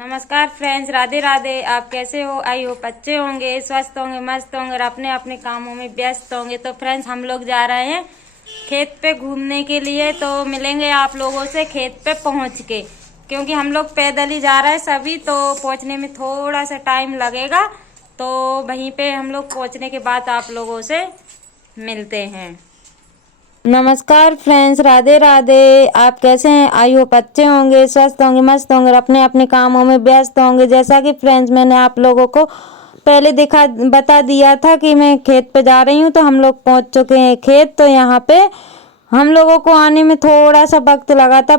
नमस्कार फ्रेंड्स, राधे राधे। आप कैसे हो? आई होप अच्छे होंगे, स्वस्थ होंगे, मस्त होंगे और अपने अपने कामों में व्यस्त होंगे। तो फ्रेंड्स, हम लोग जा रहे हैं खेत पे घूमने के लिए। तो मिलेंगे आप लोगों से खेत पे पहुंच के, क्योंकि हम लोग पैदल ही जा रहे हैं सभी, तो पहुंचने में थोड़ा सा टाइम लगेगा। तो वहीं पे हम लोग पहुंचने के बाद आप लोगों से मिलते हैं। नमस्कार फ्रेंड्स, राधे राधे। आप कैसे हैं? आई होप अच्छे होंगे, स्वस्थ होंगे, मस्त होंगे और अपने अपने कामों में व्यस्त होंगे। जैसा कि फ्रेंड्स, मैंने आप लोगों को पहले बता दिया था कि मैं खेत पे जा रही हूँ। तो हम लोग पहुँच चुके हैं खेत। तो यहाँ पे हम लोगों को आने में थोड़ा सा वक्त लगा था,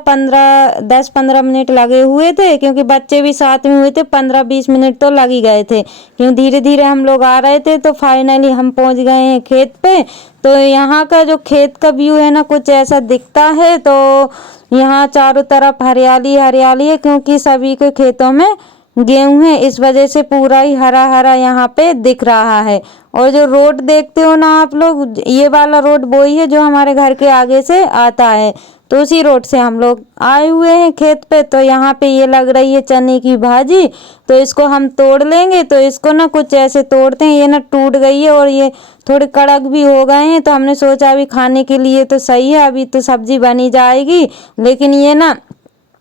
10-15 मिनट लगे हुए थे, क्योंकि बच्चे भी साथ में हुए थे। 15-20 मिनट तो लग ही गए थे, क्योंकि धीरे धीरे हम लोग आ रहे थे। तो फाइनली हम पहुंच गए हैं खेत पे। तो यहाँ का जो खेत का व्यू है ना, कुछ ऐसा दिखता है। तो यहाँ चारों तरफ हरियाली हरियाली है, क्योंकि सभी के खेतों में गेहूं है, इस वजह से पूरा ही हरा हरा यहाँ पे दिख रहा है। और जो रोड देखते हो ना आप लोग, ये वाला रोड वही है जो हमारे घर के आगे से आता है। तो उसी रोड से हम लोग आए हुए हैं खेत पे। तो यहाँ पे ये लग रही है चने की भाजी। तो इसको हम तोड़ लेंगे। तो इसको ना कुछ ऐसे तोड़ते हैं, ये ना टूट गई है और ये थोड़े कड़क भी हो गए हैं। तो हमने सोचा अभी खाने के लिए तो सही है, अभी तो सब्जी बनी जाएगी। लेकिन ये ना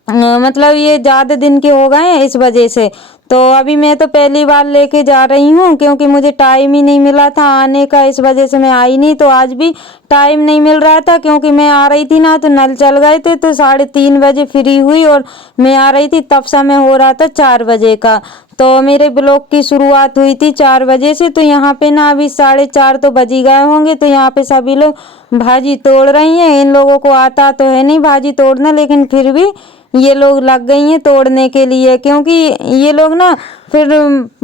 मतलब ये ज़्यादा दिन के हो गए हैं, इस वजह से। तो अभी मैं तो पहली बार लेके जा रही हूँ, क्योंकि मुझे टाइम ही नहीं मिला था आने का, इस वजह से मैं आई नहीं। तो आज भी टाइम नहीं मिल रहा था, क्योंकि मैं आ रही थी ना तो नल चल गए थे। तो 3:30 बजे फ्री हुई और मैं आ रही थी, तब समय हो रहा था 4 बजे का। तो मेरे ब्लॉग की शुरुआत हुई थी 4 बजे से। तो यहाँ पे ना अभी 4:30 तो बज ही गए होंगे। तो यहाँ पे सभी लोग भाजी तोड़ रही हैं। इन लोगों को आता तो है नहीं भाजी तोड़ना, लेकिन फिर भी ये लोग लग गई हैं तोड़ने के लिए, क्योंकि ये लोग ना फिर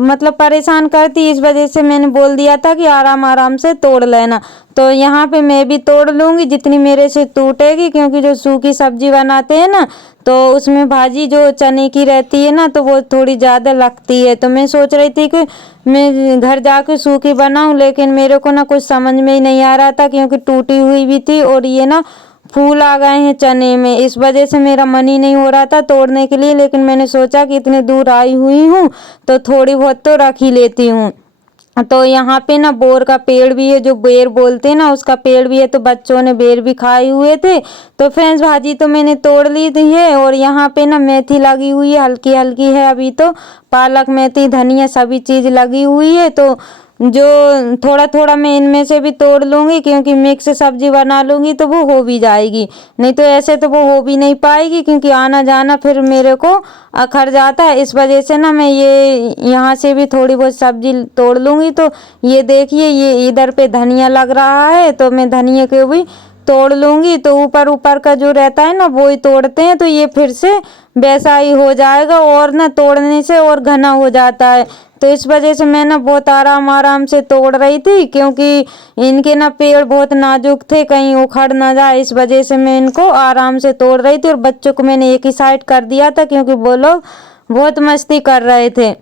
मतलब परेशान करती, इस वजह से मैंने बोल दिया था कि आराम आराम से तोड़ लेना। तो यहाँ पे मैं भी तोड़ लूँगी जितनी मेरे से टूटेगी, क्योंकि जो सूखी सब्जी बनाते हैं ना, तो उसमें भाजी जो चने की रहती है ना, तो वो थोड़ी ज़्यादा लगती है। तो मैं सोच रही थी कि मैं घर जाके सूखी बनाऊँ, लेकिन मेरे को ना कुछ समझ में ही नहीं आ रहा था, क्योंकि टूटी हुई भी थी और ये ना फूल आ गए हैं चने में। इस वजह से मेरा मन ही नहीं हो रहा था तोड़ने के लिए। लेकिन मैंने सोचा कि इतने दूर आई हुई हूँ तो थोड़ी बहुत तो रख ही लेती हूँ। तो यहाँ पे ना बोर का पेड़ भी है, जो बेर बोलते हैं ना, उसका पेड़ भी है। तो बच्चों ने बेर भी खाए हुए थे। तो फ्रेंड्स, भाजी तो मैंने तोड़ ली थी है। और यहाँ पे ना मेथी लगी हुई है, हल्की हल्की है अभी तो। पालक, मेथी, धनिया सभी चीज़ लगी हुई है। तो जो थोड़ा थोड़ा मैं इनमें से भी तोड़ लूँगी, क्योंकि मिक्स सब्जी बना लूँगी तो वो हो भी जाएगी। नहीं तो ऐसे तो वो हो भी नहीं पाएगी, क्योंकि आना जाना फिर मेरे को अखर जाता है। इस वजह से ना मैं ये यहाँ से भी थोड़ी बहुत सब्जी तोड़ लूँगी। तो ये देखिए, ये इधर पे धनिया लग रहा है, तो मैं धनिया को भी तोड़ लूँगी। तो ऊपर ऊपर का जो रहता है ना, वो ही तोड़ते हैं। तो ये फिर से वैसा ही हो जाएगा, और ना तोड़ने से और घना हो जाता है। तो इस वजह से मैं ना बहुत आराम आराम से तोड़ रही थी, क्योंकि इनके ना पेड़ बहुत नाजुक थे, कहीं उखड़ ना जाए। इस वजह से मैं इनको आराम से तोड़ रही थी। और बच्चों को मैंने एक ही साइड कर दिया था, क्योंकि वो लोग बहुत मस्ती कर रहे थे।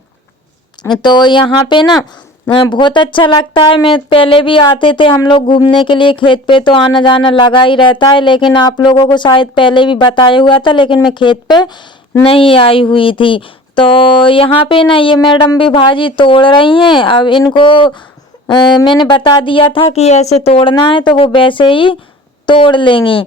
तो यहाँ पे ना बहुत अच्छा लगता है। मैं पहले भी आते थे हम लोग घूमने के लिए खेत पे, तो आना जाना लगा ही रहता है। लेकिन आप लोगों को शायद पहले भी बताया हुआ था, लेकिन मैं खेत पे नहीं आई हुई थी। तो यहाँ पे ना ये मैडम भी भाजी तोड़ रही हैं। अब इनको मैंने बता दिया था कि ऐसे तोड़ना है, तो वो वैसे ही तोड़ लेंगी।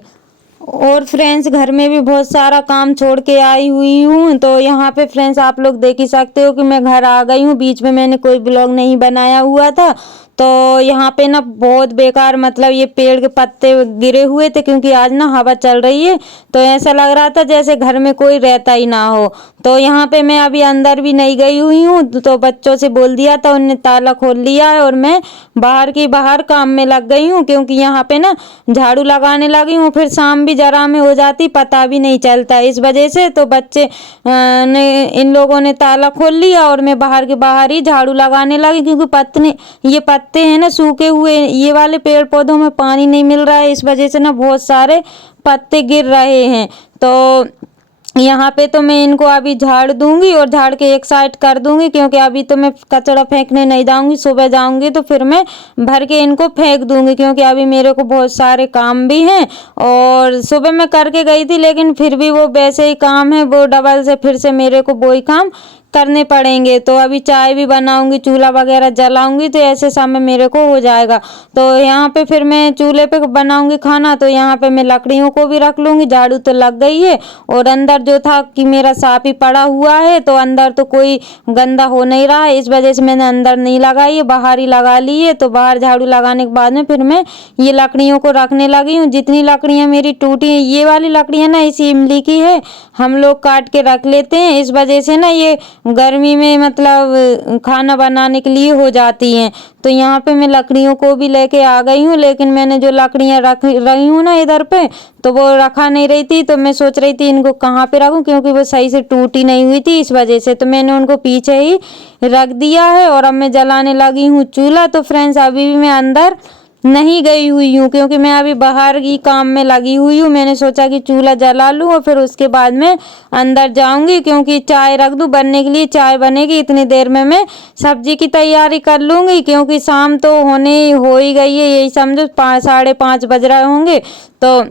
और फ्रेंड्स, घर में भी बहुत सारा काम छोड़ के आई हुई हूँ। तो यहाँ पे फ्रेंड्स, आप लोग देख ही सकते हो कि मैं घर आ गई हूँ। बीच में मैंने कोई ब्लॉग नहीं बनाया हुआ था। तो यहाँ पे ना बहुत बेकार, मतलब ये पेड़ के पत्ते गिरे हुए थे, क्योंकि आज ना हवा चल रही है। तो ऐसा लग रहा था जैसे घर में कोई रहता ही ना हो। तो यहाँ पे मैं अभी अंदर भी नहीं गई हुई हूँ। तो बच्चों से बोल दिया था, उनने ताला खोल लिया है और मैं बाहर काम में लग गई हूँ, क्योंकि यहाँ पे ना झाड़ू लगाने लगी हूँ। फिर शाम भी जरा में हो जाती, पता भी नहीं चलता, इस वजह से। तो बच्चे ने इन लोगों ने ताला खोल लिया और मैं बाहर के बाहर ही झाड़ू लगाने लगी, क्योंकि ये पत्ते हैं ना सूखे हुए, ये वाले पेड़ पौधों में पानी नहीं मिल रहा है, इस वजह से ना बहुत सारे पत्ते गिर रहे हैं। तो यहाँ पे तो मैं इनको अभी झाड़ दूंगी और झाड़ के एक साइड कर दूंगी, क्योंकि अभी तो मैं कचरा फेंकने नहीं जाऊंगी, सुबह जाऊंगी तो फिर मैं भर के इनको फेंक दूंगी, क्योंकि अभी मेरे को बहुत सारे काम भी हैं। और सुबह मैं करके गई थी, लेकिन फिर भी वो वैसे ही काम है, वो डबल से फिर से मेरे को वही काम करने पड़ेंगे। तो अभी चाय भी बनाऊंगी, चूल्हा वगैरह जलाऊंगी, तो ऐसे समय मेरे को हो जाएगा। तो यहाँ पे फिर मैं चूल्हे पे बनाऊंगी खाना, तो यहाँ पे मैं लकड़ियों को भी रख लूंगी। झाड़ू तो लग गई है, और अंदर जो था कि मेरा साफ ही पड़ा हुआ है, तो अंदर तो कोई गंदा हो नहीं रहा है, इस वजह से मैंने अंदर नहीं लगाई है, बाहर ही लगा ली है। तो बाहर झाड़ू लगाने के बाद में फिर मैं ये लकड़ियों को रखने लगी हूँ। जितनी लकड़ियाँ मेरी टूटी हैं, ये वाली लकड़ियाँ ना इसी इमली की है, हम लोग काट के रख लेते हैं, इस वजह से ना ये गर्मी में मतलब खाना बनाने के लिए हो जाती हैं। तो यहाँ पे मैं लकड़ियों को भी लेके आ गई हूँ, लेकिन मैंने जो लकड़ियाँ रख रही हूँ ना इधर पे, तो वो रखा नहीं रही थी, तो मैं सोच रही थी इनको कहाँ पे रखूँ, क्योंकि वो सही से टूटी नहीं हुई थी, इस वजह से तो मैंने उनको पीछे ही रख दिया है। और अब मैं जलाने लगी हूँ चूल्हा। तो फ्रेंड्स अभी भी मैं अंदर नहीं गई हुई हूँ, क्योंकि मैं अभी बाहर ही काम में लगी हुई हूँ। मैंने सोचा कि चूल्हा जला लूँ और फिर उसके बाद में अंदर जाऊंगी, क्योंकि चाय रख दूँ बनने के लिए, चाय बनेगी इतनी देर में मैं सब्जी की तैयारी कर लूँगी, क्योंकि शाम तो होने हो ही गई है, यही समझो 5 साढ़े 5 बज रहे होंगे। तो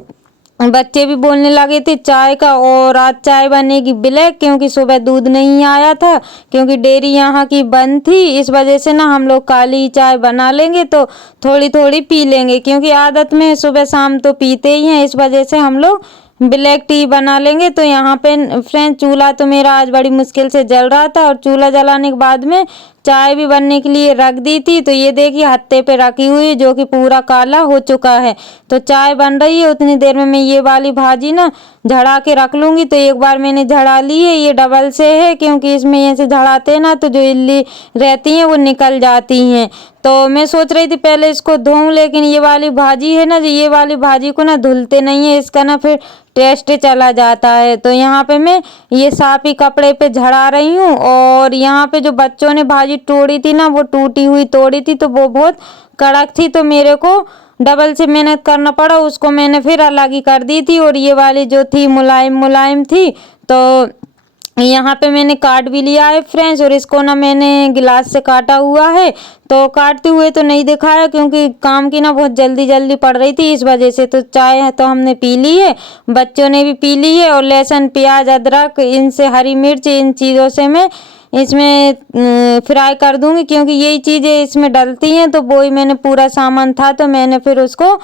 बच्चे भी बोलने लगे थे चाय का, और आज चाय बनेगी ब्लैक, क्योंकि सुबह दूध नहीं आया था, क्योंकि डेयरी यहाँ की बंद थी, इस वजह से ना हम लोग काली चाय बना लेंगे, तो थोड़ी थोड़ी पी लेंगे, क्योंकि आदत में सुबह शाम तो पीते ही हैं, इस वजह से हम लोग ब्लैक टी बना लेंगे। तो यहाँ पे फ्रेंड चूल्हा तो मेरा आज बड़ी मुश्किल से जल रहा था, और चूल्हा जलाने के बाद में चाय भी बनने के लिए रख दी थी। तो ये देखिए हत्ते पे रखी हुई, जो कि पूरा काला हो चुका है। तो चाय बन रही है, उतनी देर में मैं ये वाली भाजी ना झड़ा के रख लूंगी। तो एक बार मैंने झड़ा ली है, ये डबल से है, क्योंकि इसमें ऐसे झड़ाते हैं ना तो जो इल्ली रहती हैं वो निकल जाती हैं। तो मैं सोच रही थी पहले इसको धोऊं, लेकिन ये वाली भाजी है ना, ये वाली भाजी को ना धुलते नहीं है, इसका ना फिर टेस्ट चला जाता है। तो यहाँ पे मैं ये साफी कपड़े पे झड़ा रही हूँ। और यहाँ पे जो बच्चों ने भाजी तोड़ी थी ना, वो टूटी हुई तोड़ी थी, तो वो बहुत कड़क थी, तो मेरे को डबल से मेहनत करना पड़ा, उसको मैंने फिर अलग ही कर दी थी। और ये वाली जो थी मुलायम मुलायम थी, तो यहाँ पे मैंने काट भी लिया है फ्रेंड्स। और इसको ना मैंने गिलास से काटा हुआ है, तो काटते हुए तो नहीं दिखाया, क्योंकि काम की ना बहुत जल्दी जल्दी पड़ रही थी, इस वजह से। तो चाय है तो हमने पी ली है, बच्चों ने भी पी ली है। और लहसुन प्याज अदरक इनसे हरी मिर्च इन चीज़ों से मैं इसमें फ्राई कर दूंगी, क्योंकि यही चीज़ें इसमें डलती हैं। तो वही मैंने पूरा सामान था, तो मैंने फिर उसको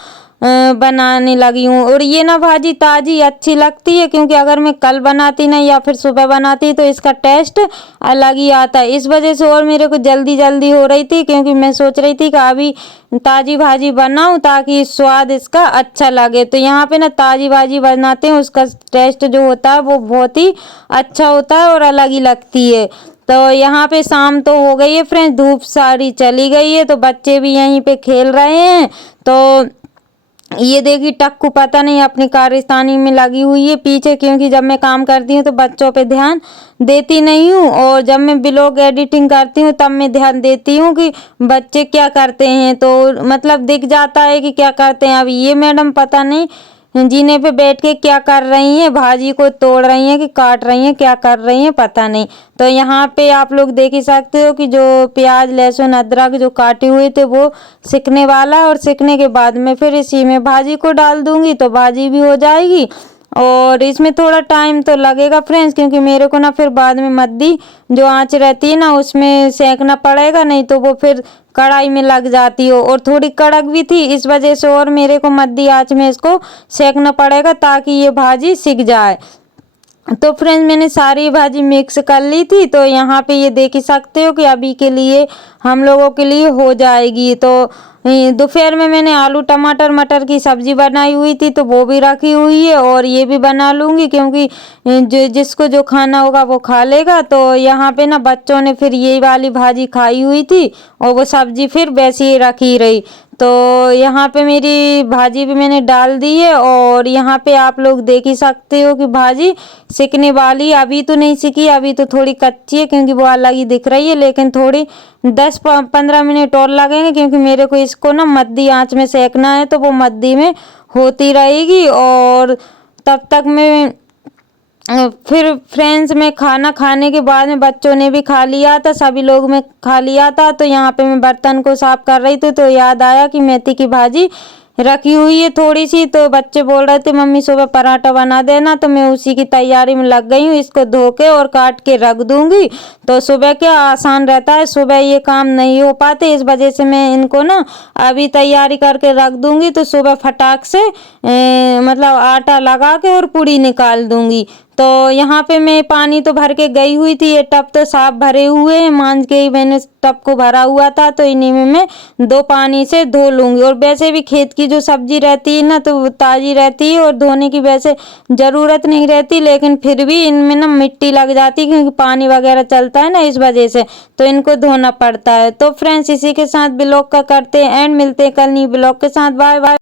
बनाने लगी हूँ। और ये ना भाजी ताज़ी अच्छी लगती है, क्योंकि अगर मैं कल बनाती ना या फिर सुबह बनाती तो इसका टेस्ट अलग ही आता है, इस वजह से। और मेरे को जल्दी जल्दी हो रही थी, क्योंकि मैं सोच रही थी कि अभी ताज़ी भाजी बनाऊं ताकि स्वाद इसका अच्छा लगे। तो यहाँ पे ना ताज़ी भाजी बनाते हैं, उसका टेस्ट जो होता है वो बहुत ही अच्छा होता है और अलग ही लगती है। तो यहाँ पे शाम तो हो गई है फ्रेंड्स, धूप सारी चली गई है, तो बच्चे भी यहीं पे खेल रहे हैं। तो ये देखिए टक्कू पता नहीं अपनी कारस्तानी में लगी हुई है पीछे, क्योंकि जब मैं काम करती हूँ तो बच्चों पे ध्यान देती नहीं हूँ, और जब मैं ब्लॉग एडिटिंग करती हूँ तब मैं ध्यान देती हूँ कि बच्चे क्या करते हैं। तो मतलब दिख जाता है कि क्या करते हैं। अब ये मैडम पता नहीं जीने पे बैठ के क्या कर रही हैं, भाजी को तोड़ रही हैं कि काट रही हैं, क्या कर रही हैं पता नहीं। तो यहाँ पे आप लोग देख ही सकते हो कि जो प्याज लहसुन अदरक जो काटे हुए थे वो सिकने वाला है, और सिकने के बाद में फिर इसी में भाजी को डाल दूंगी, तो भाजी भी हो जाएगी। और इसमें थोड़ा टाइम तो लगेगा फ्रेंड्स, क्योंकि मेरे को ना फिर बाद में मद्दी जो आंच रहती है ना उसमें सेकना पड़ेगा, नहीं तो वो फिर कढ़ाई में लग जाती हो। और थोड़ी कड़क भी थी, इस वजह से और मेरे को मद्दी आंच में इसको सेकना पड़ेगा ताकि ये भाजी सिक जाए। तो फ्रेंड्स मैंने सारी भाजी मिक्स कर ली थी, तो यहाँ पे ये देख ही सकते हो कि अभी के लिए हम लोगों के लिए हो जाएगी। तो दोपहर में मैंने आलू टमाटर मटर की सब्जी बनाई हुई थी, तो वो भी रखी हुई है, और ये भी बना लूँगी, क्योंकि जिसको जो खाना होगा वो खा लेगा। तो यहाँ पे ना बच्चों ने फिर ये वाली भाजी खाई हुई थी, और वो सब्जी फिर वैसी ही रखी रही। तो यहाँ पे मेरी भाजी भी मैंने डाल दी है, और यहाँ पे आप लोग देख ही सकते हो कि भाजी सिकने वाली, अभी तो नहीं सिकी, अभी तो थोड़ी कच्ची है, क्योंकि वो अलग ही दिख रही है, लेकिन थोड़ी 10-15 मिनट और लगेंगे, क्योंकि मेरे को इसको ना मद्दी आंच में सेकना है, तो वो मद्दी में होती रहेगी। और तब तक मैं फिर फ्रेंड्स में खाना खाने के बाद में बच्चों ने भी खा लिया था, सभी लोग में खा लिया था। तो यहाँ पे मैं बर्तन को साफ कर रही थी तो याद आया कि मेथी की भाजी रखी हुई है थोड़ी सी। तो बच्चे बोल रहे थे मम्मी सुबह पराठा बना देना, तो मैं उसी की तैयारी में लग गई हूँ। इसको धो के और काट के रख दूंगी तो सुबह क्या आसान रहता है, सुबह ये काम नहीं हो पाते, इस वजह से मैं इनको ना अभी तैयारी करके रख दूंगी। तो सुबह फटाक से मतलब आटा लगा के और पूड़ी निकाल दूंगी। तो यहाँ पे मैं पानी तो भर के गई हुई थी, ये टब तो साफ भरे हुए हैं, मांझ के ही मैंने टब को भरा हुआ था। तो इन्हीं में मैं 2 पानी से धो लूँगी। और वैसे भी खेत की जो सब्जी रहती है ना तो वो ताज़ी रहती है और धोने की वैसे ज़रूरत नहीं रहती, लेकिन फिर भी इनमें ना मिट्टी लग जाती है क्योंकि पानी वगैरह चलता है ना, इस वजह से तो इनको धोना पड़ता है। तो फ्रेंड्स इसी के साथ ब्लॉग का करते हैं एंड, मिलते हैं कल नई ब्लॉग के साथ। Bye bye.